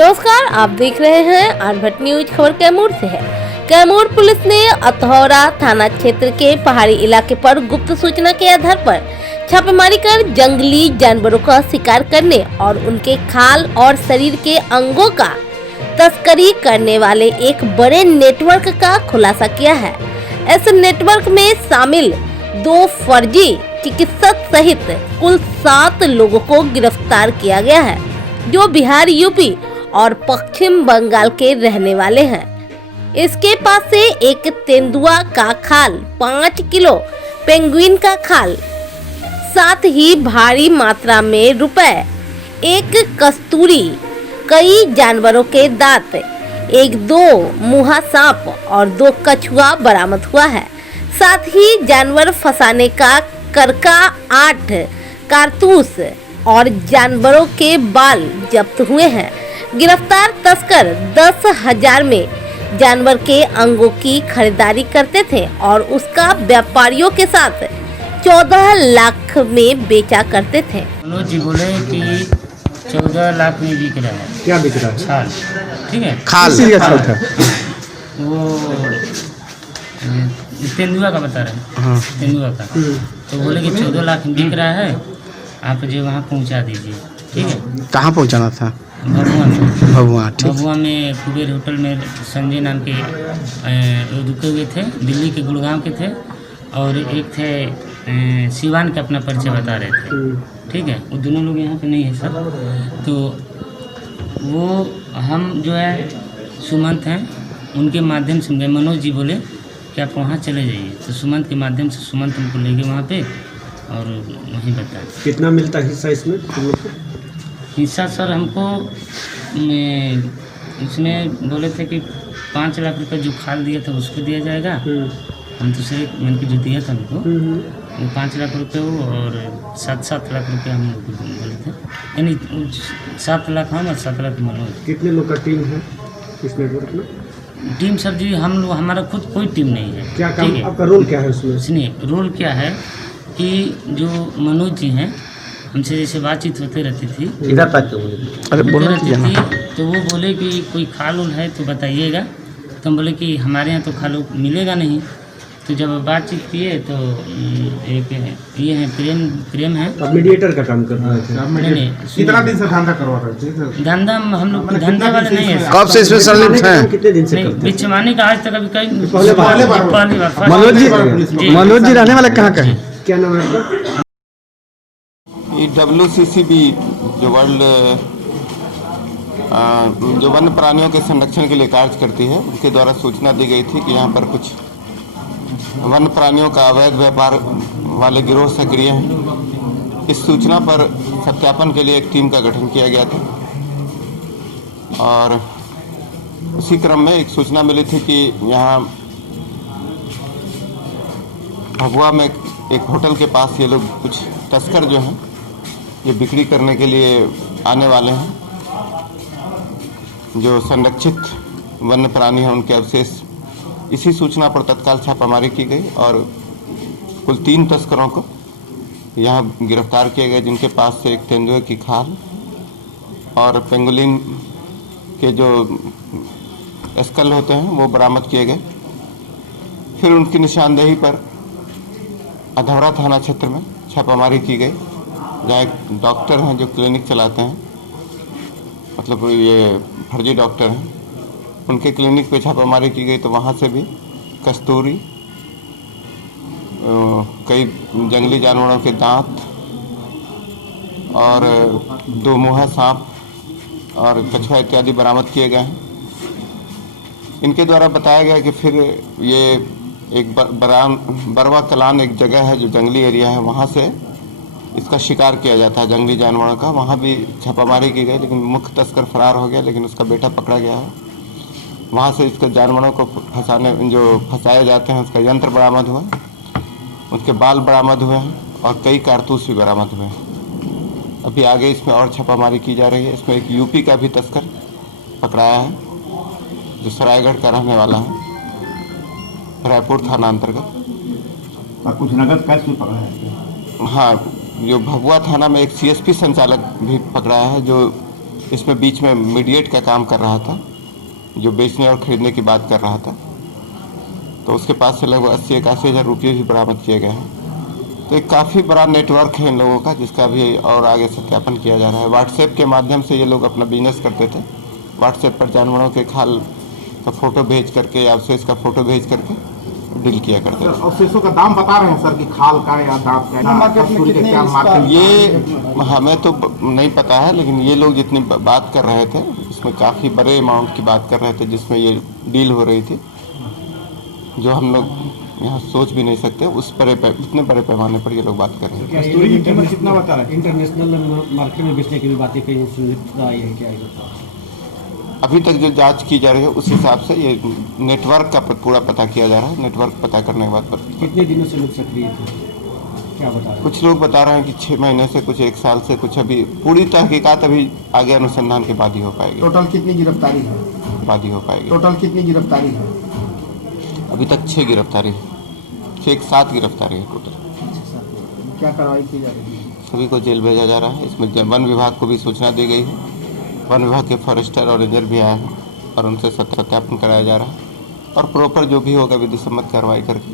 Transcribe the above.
नमस्कार, आप देख रहे हैं आरभट न्यूज। खबर कैमूर से है। कैमूर पुलिस ने अथौरा थाना क्षेत्र के पहाड़ी इलाके पर गुप्त सूचना के आधार पर छापेमारी कर जंगली जानवरों का शिकार करने और उनके खाल और शरीर के अंगों का तस्करी करने वाले एक बड़े नेटवर्क का खुलासा किया है। इस नेटवर्क में शामिल 2 फर्जी चिकित्सक सहित कुल 7 लोगों को गिरफ्तार किया गया है, जो बिहार, यूपी और पश्चिम बंगाल के रहने वाले हैं। इसके पास से एक तेंदुआ का खाल, 5 किलो पेंगुइन का खाल, साथ ही भारी मात्रा में रुपए, एक कस्तूरी, कई जानवरों के दांत, 1-2 मुहा सांप और 2 कछुआ बरामद हुआ है। साथ ही जानवर फंसाने का करका 8 कारतूस और जानवरों के बाल जब्त हुए हैं। गिरफ्तार तस्कर 10,000 में जानवर के अंगों की खरीदारी करते थे और उसका व्यापारियों के साथ 14 लाख में बेचा करते थे। मनोज जी बोले कि 14 लाख में बिक रहा है। क्या बिक रहा है? छाल, ठीक है, खाल था वो तेंदुआ का बता रहे हैं। हाँ। तेंदुआ का तो बोले कि 14 लाख में बिक रहा है, आप जो वहाँ पहुँचा दीजिए, ठीक है। कहाँ पहुँचाना था? भभुआ में। ठीक। भभुआ में कुबेर होटल में संजय नाम के वो रुके हुए थे, दिल्ली के गुड़गांव के थे, और एक थे सिवान के अपना परिचय बता रहे थे, ठीक है। वो दोनों लोग यहाँ पे नहीं है सब। तो वो हम जो है सुमंत हैं, उनके माध्यम से मनोज जी बोले कि आप वहाँ चले जाइए। तो सुमंत के माध्यम से सुमंत हमको ले गए वहाँ पे और वहीं बताया। कितना मिलता हिस्सा इसमें? हिस्सा सर हमको उसमें बोले थे कि 5 लाख रुपए जो खाल दिया था उसको दिया जाएगा। हम तो सिर्फ मैंने जो दिया था हमको वो 5 लाख रुपए हो और 7 लाख रुपए हम लोग को बोले थे, यानी 7 लाख हम और 7 लाख मनोज। कितने लोग का टीम है इस नेटवर्क में? टीम सर जी हम लोग, हमारा खुद कोई टीम नहीं है। क्या काम, आपका रोल क्या है उसमें? सुनिए, रोल क्या है कि जो मनोज जी हैं हमसे जैसे बातचीत होते रहती थी, इधर तक तो वो बोले कि कोई खाल उल है तो बताइएगा। तो हम बोले कि हमारे यहाँ तो खाल मिलेगा नहीं। तो जब बातचीत किए तो एक ये है प्रेम है। अब मीडिएटर का काम कर रहे थे। नहीं, कितना दिन से धंधा करवा रहे थे? धंधा हम लोग धंधा वाले नहीं है। कब से इसमें संलिप्त हैं? कितने दिन से नहीं, करते हैं? बिचवाने का आज तक अभी कहीं पहले बार मनोज जी रहने वाले कहाँ का है? क्या नाम है आपका? ये WCCB जो वर्ल्ड जो वन्य प्राणियों के संरक्षण के लिए कार्य करती है, उनके द्वारा सूचना दी गई थी कि यहाँ पर कुछ वन्य प्राणियों का अवैध व्यापार वाले गिरोह सक्रिय हैं। इस सूचना पर सत्यापन के लिए एक टीम का गठन किया गया था और उसी क्रम में एक सूचना मिली थी कि यहाँ भभुआ में एक होटल के पास ये लोग कुछ तस्कर जो हैं ये बिक्री करने के लिए आने वाले हैं। जो संरक्षित वन्य प्राणी हैं उनके अवशेष, इसी सूचना पर तत्काल छापामारी की गई और कुल 3 तस्करों को यहाँ गिरफ्तार किए गए, जिनके पास से एक तेंदुए की खाल और पेंगुलिन के जो स्कल होते हैं वो बरामद किए गए। फिर उनकी निशानदेही पर अधौरा थाना क्षेत्र में छापामारी की गई, जहाँ एक डॉक्टर हैं जो क्लिनिक चलाते हैं, मतलब ये फर्जी डॉक्टर हैं, उनके क्लिनिक पे छापामारी की गई। तो वहाँ से भी कस्तूरी, कई जंगली जानवरों के दांत और 2 मुहा सांप और कछुआ इत्यादि बरामद किए गए हैं। इनके द्वारा बताया गया कि फिर ये एक बरवा कलान एक जगह है जो जंगली एरिया है, वहाँ से इसका शिकार किया जाता है जंगली जानवरों का। वहाँ भी छापामारी की गई, लेकिन मुख्य तस्कर फरार हो गया, लेकिन उसका बेटा पकड़ा गया है। वहाँ से इसके जानवरों को फंसाए जाते हैं उसका यंत्र बरामद हुआ, उसके बाल बरामद हुए हैं और कई कारतूस भी बरामद हुए हैं। अभी आगे इसमें और छापामारी की जा रही है। इसमें एक यूपी का भी तस्कर पकड़ाया है जो सरायगढ़ का रहने वाला है, रायपुर थाना अंतर्गत। कुछ नगद कैश भी पकड़ा है? हाँ, जो भभुआ थाना में एक CSP संचालक भी पकड़ा है जो इसमें बीच में मीडिएट का काम कर रहा था, जो बेचने और खरीदने की बात कर रहा था। तो उसके पास से लगभग 80-81 हज़ार रुपये भी बरामद किए गए हैं। तो एक काफ़ी बड़ा नेटवर्क है इन लोगों का, जिसका भी और आगे सत्यापन किया जा रहा है। व्हाट्सएप के माध्यम से ये लोग अपना बिजनेस करते थे। व्हाट्सएप पर जानवरों के खाल का फ़ोटो भेज करके या अवशेष का फ़ोटो भेज करके डील किया करते थे। अवशेषों का दाम बता रहे हैं सर कि खाल का या दांत का मार्केट ये हमें तो नहीं पता है, लेकिन ये लोग जितनी बात कर रहे थे उसमें काफ़ी बड़े अमाउंट की बात कर रहे थे, जिसमें ये डील हो रही थी, जो हम लोग यहाँ सोच भी नहीं सकते। उस इतने बड़े पैमाने पर ये लोग बात कर रहे हैं। कितना बता रहे हैं? इंटरनेशनल मार्केट में बेचने की भी बातें कहीं संलिप्तता आई है क्या? अभी तक जो जांच की जा रही है उस हिसाब से ये नेटवर्क का पूरा पता किया जा रहा है। नेटवर्क पता करने के बाद पर कितने दिनों से लोग सक्रिय थे, क्या बता रहे हैं? कुछ लोग बता रहे हैं कि 6 महीने से, कुछ 1 साल से, कुछ अभी पूरी तहकीकात अभी आगे अनुसंधान के बाद ही हो पाएगी। टोटल कितनी गिरफ्तारी है? बाद ही हो पाएगी। टोटल कितनी गिरफ्तारी है? अभी तक 6 गिरफ्तारी है, 6-7 गिरफ्तारी है टोटल। क्या कार्रवाई की जा रही है? सभी को जेल भेजा जा रहा है। इसमें वन विभाग को भी सूचना दी गई है। वन विभाग के फॉरेस्टर और रेंजर भी आए हैं और उनसे सत्यापन कराया जा रहा है और प्रॉपर जो भी होगा विधि सम्मत कार्रवाई करके